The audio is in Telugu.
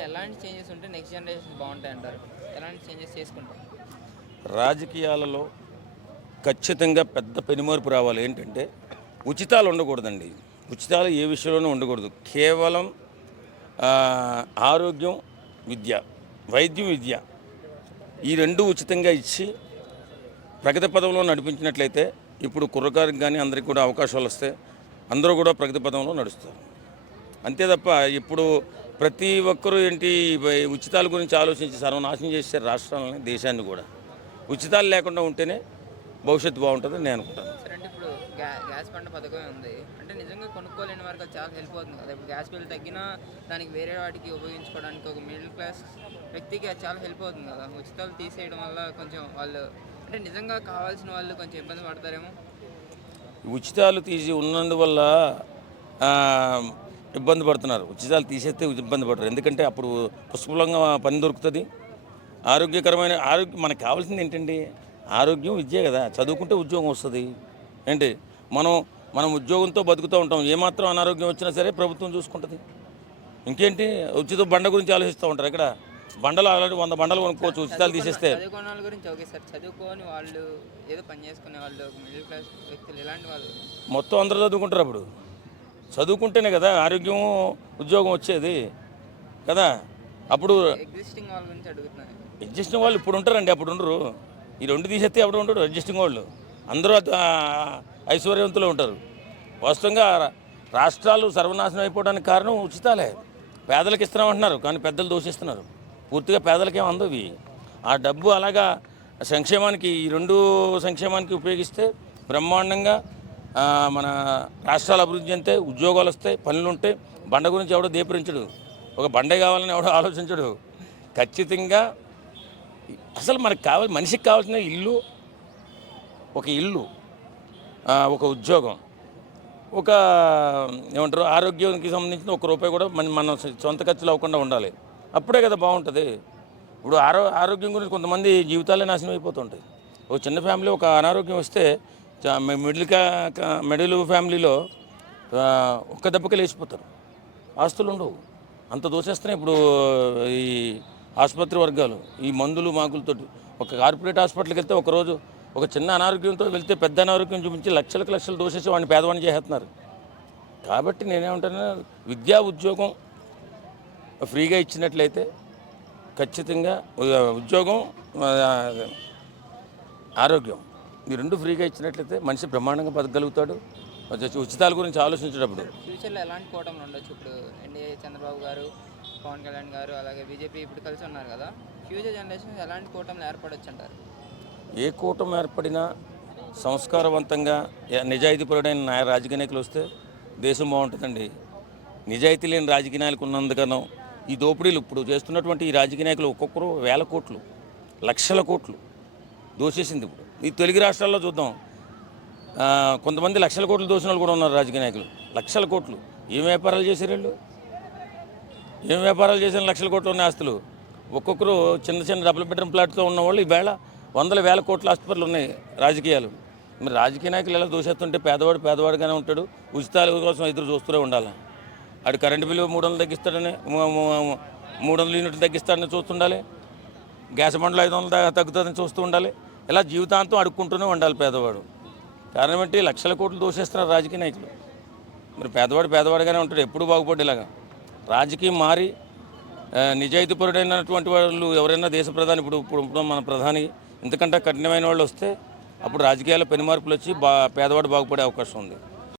రాజకీయాల్లో ఎలాంటి చేంజెస్ ఉంటే నెక్స్ట్ జనరేషన్ బాగుంటాయి అంటారు? ఎలాంటి చేంజెస్ చేసుకుంటాం? రాజకీయాలలో ఖచ్చితంగా పెద్ద పెనుమార్పు రావాలి. ఏంటంటే ఉచితాలు ఉండకూడదండి. ఉచితాలు ఏ విషయంలోనూ ఉండకూడదు. కేవలం ఆ, ఆరోగ్యం, విద్య, వైద్యం, విద్య ఈ రెండు ఉచితంగా ఇచ్చి ప్రగతి పదంలో నడిపించినట్లయితే ఇప్పుడు కుర్రకారికి కానీ అందరికీ కూడా అవకాశాలు వస్తే అందరూ కూడా ప్రగతి పదంలో నడుస్తారు. అంతే తప్ప ఇప్పుడు ప్రతి ఒక్కరూ ఏంటి ఉచితాల గురించి ఆలోచించి సర్వనాశనం చేసే రాష్ట్రాలని, దేశాన్ని కూడా. ఉచితాలు లేకుండా ఉంటేనే భవిష్యత్తు బాగుంటుందని నేను అనుకుంటాను. సరే, అంటే ఇప్పుడు గ్యాస్ బండ పథకం ఉంది అంటే నిజంగా కొనుక్కోలేని వారికి అది చాలా హెల్ప్ అవుతుంది కదా. ఇప్పుడు గ్యాస్ బిల్ తగ్గినా దానికి వేరే వాటికి ఉపయోగించుకోవడానికి ఒక మిడిల్ క్లాస్ వ్యక్తికి అది చాలా హెల్ప్ అవుతుంది కదా. ఉచితాలు తీసేయడం వల్ల కొంచెం వాళ్ళు అంటే నిజంగా కావాల్సిన వాళ్ళు కొంచెం ఇబ్బంది పడతారేమో. ఉచితాలు తీసి ఉన్నందువల్ల ఆ, ఇబ్బంది పడుతున్నారు. ఉచితాలు తీసేస్తే ఇబ్బంది పడతారు. ఎందుకంటే అప్పుడు పుష్కలంగా పని దొరుకుతుంది. ఆరోగ్యకరమైన ఆరోగ్యం మనకు కావాల్సింది ఏంటండి? ఆరోగ్యం, విద్య కదా. చదువుకుంటే ఉద్యోగం వస్తుంది. ఏంటి మనం మనం ఉద్యోగంతో బతుకుతూ ఉంటాం. ఏమాత్రం అనారోగ్యం వచ్చినా సరే ప్రభుత్వం చూసుకుంటుంది. ఇంకేంటి ఉచిత బండ గురించి ఆలోచిస్తూ ఉంటారు. ఇక్కడ బండలు ఆల్రెడీ 100 బండలు కొనుక్కోవచ్చు ఉచితాలు తీసేస్తే. చదువుకున్న వాళ్ళ గురించి ఓకే సార్, చదువుకొని వాళ్ళు ఏదో పని చేసుకునే వాళ్ళు, ఒక మిడిల్ క్లాస్ వ్యక్తులు ఇలాంటి వాళ్ళు మొత్తం అందరూ చదువుకుంటారు. అప్పుడు చదువుకుంటేనే కదా ఆరోగ్యం, ఉద్యోగం వచ్చేది కదా. అప్పుడు ఎగ్జిస్టింగ్ వాళ్ళ గురించి అడుగుతున్నాను. అడ్జస్టింగ్ వాళ్ళు ఇప్పుడు ఉంటారండి, అప్పుడు ఉండరు. ఈ రెండు తీసేస్తే అప్పుడు ఉండరు అడ్జస్టింగ్ వాళ్ళు. అందరూ ఐశ్వర్యవంతులు ఉంటారు. వాస్తవంగా రాష్ట్రాలు సర్వనాశనం అయిపోవడానికి కారణం ఉచితాలే. పేదలకు ఇస్తున్నామంటున్నారు కానీ పెద్దలు దోషిస్తున్నారు. పూర్తిగా పేదలకేం అందవి. ఆ డబ్బు అలాగా సంక్షేమానికి, ఈ రెండు సంక్షేమానికి ఉపయోగిస్తే బ్రహ్మాండంగా మన రాష్ట్రాలు అభివృద్ధి చెందితే, ఉద్యోగాలు వస్తాయి, పనులు ఉంటాయి. బండ గురించి ఎవడో దేపురించడు, ఒక బండే కావాలని ఎవడో ఆలోచించడు. ఖచ్చితంగా అసలు మనకు కావాలి, మనిషికి కావాల్సిన ఇల్లు, ఒక ఇల్లు, ఒక ఉద్యోగం, ఒక ఏమంటారు ఆరోగ్యానికి సంబంధించిన ₹1 కూడా మన సొంత ఖర్చులు అవ్వకుండా ఉండాలి. అప్పుడే కదా బాగుంటుంది. ఇప్పుడు ఆరోగ్యం గురించి కొంతమంది జీవితాలే నాశనం అయిపోతుంటాయి. ఒక చిన్న ఫ్యామిలీ ఒక అనారోగ్యం వస్తే మిడిల్ ఫ్యామిలీలో ఒక్క దెబ్బకి లేచిపోతారు. ఆస్తులు ఉండవు. అంత దోసేస్తున్నాయి ఇప్పుడు ఈ ఆసుపత్రి వర్గాలు. ఈ మందులు మాకులతో ఒక కార్పొరేట్ హాస్పిటల్కి వెళ్తే ఒకరోజు ఒక చిన్న అనారోగ్యంతో వెళ్తే పెద్ద అనారోగ్యం చూపించి లక్షలకు లక్షలు దోసేసి వాడిని పేదవాడిని చేస్తున్నారు. కాబట్టి నేనేమంటాను, విద్యా, ఉద్యోగం ఫ్రీగా ఇచ్చినట్లయితే ఖచ్చితంగా ఉద్యోగం, ఆరోగ్యం ఈ రెండు ఫ్రీగా ఇచ్చినట్లయితే మనిషి బ్రహ్మాండంగా బతకగలుగుతాడు. ఉచితాల గురించి ఆలోచించేటప్పుడు ఫ్యూచర్లో ఎలాంటి కూటమి ఉండొచ్చు? ఇప్పుడు ఎన్డీఏ చంద్రబాబు గారు, పవన్ కళ్యాణ్ గారు, అలాగే బీజేపీ ఇప్పుడు కలిసి ఉన్నారు కదా. ఫ్యూచర్ జనరేషన్ ఎలాంటి కూటమిలు ఏర్పడవచ్చు అంటారు? ఏ కూటమి ఏర్పడినా సంస్కారవంతంగా నిజాయితీపరుడైన రాజకీయ నాయకులు వస్తే దేశం బాగుంటుందండి. నిజాయితీ లేని రాజకీయ నాయకులు ఉన్నందుకనో ఈ దోపిడీలు ఇప్పుడు చేస్తున్నటువంటి ఈ రాజకీయ నాయకులు ఒక్కొక్కరు వేల కోట్లు, లక్షల కోట్లు దోచేసింది. ఇప్పుడు ఈ తెలుగు రాష్ట్రాల్లో చూద్దాం, కొంతమంది లక్షల కోట్లు దోచిన వాళ్ళు కూడా ఉన్నారు. రాజకీయ నాయకులు లక్షల కోట్లు ఏం వ్యాపారాలు చేశారు వీళ్ళు? ఏం వ్యాపారాలు చేసిన లక్షల కోట్లు ఉన్న ఆస్తులు? ఒక్కొక్కరు చిన్న చిన్న డబుల్ బెడ్రూమ్ ప్లాట్తో ఉన్నవాళ్ళు ఈవేళ వందల వేల కోట్ల ఆస్తుపత్రులు ఉన్నాయి రాజకీయాలు. మరి రాజకీయ నాయకులు ఎలా దోషేస్తుంటే పేదవాడు పేదవాడుగానే ఉంటాడు. ఉచితాల కోసం ఎదురు చూస్తూనే ఉండాలి. ఆడు కరెంటు బిల్లు 300 తగ్గిస్తాడని, 300 యూనిట్లు తగ్గిస్తాడని చూస్తుండాలి. గ్యాస్ బండ్లు 500 తగ్గుతుందని చూస్తూ ఉండాలి. ఇలా జీవితాంతం అడుక్కుంటూనే ఉండాలి పేదవాడు. కారణం ఏంటి? లక్షల కోట్లు దోషేస్తున్నారు రాజకీయ నాయకులు. మరి పేదవాడు పేదవాడుగానే ఉంటాడు, ఎప్పుడు బాగుపడ్డు. ఇలాగా రాజకీయం మారి నిజాయితీపరుడైనటువంటి వాళ్ళు ఎవరైనా దేశ ప్రధాని, ఇప్పుడు మన ప్రధాని ఇంతకంటే కఠినమైన వాళ్ళు వస్తే అప్పుడు రాజకీయాల్లో పెనుమార్పులు వచ్చి పేదవాడు బాగుపడే అవకాశం ఉంది.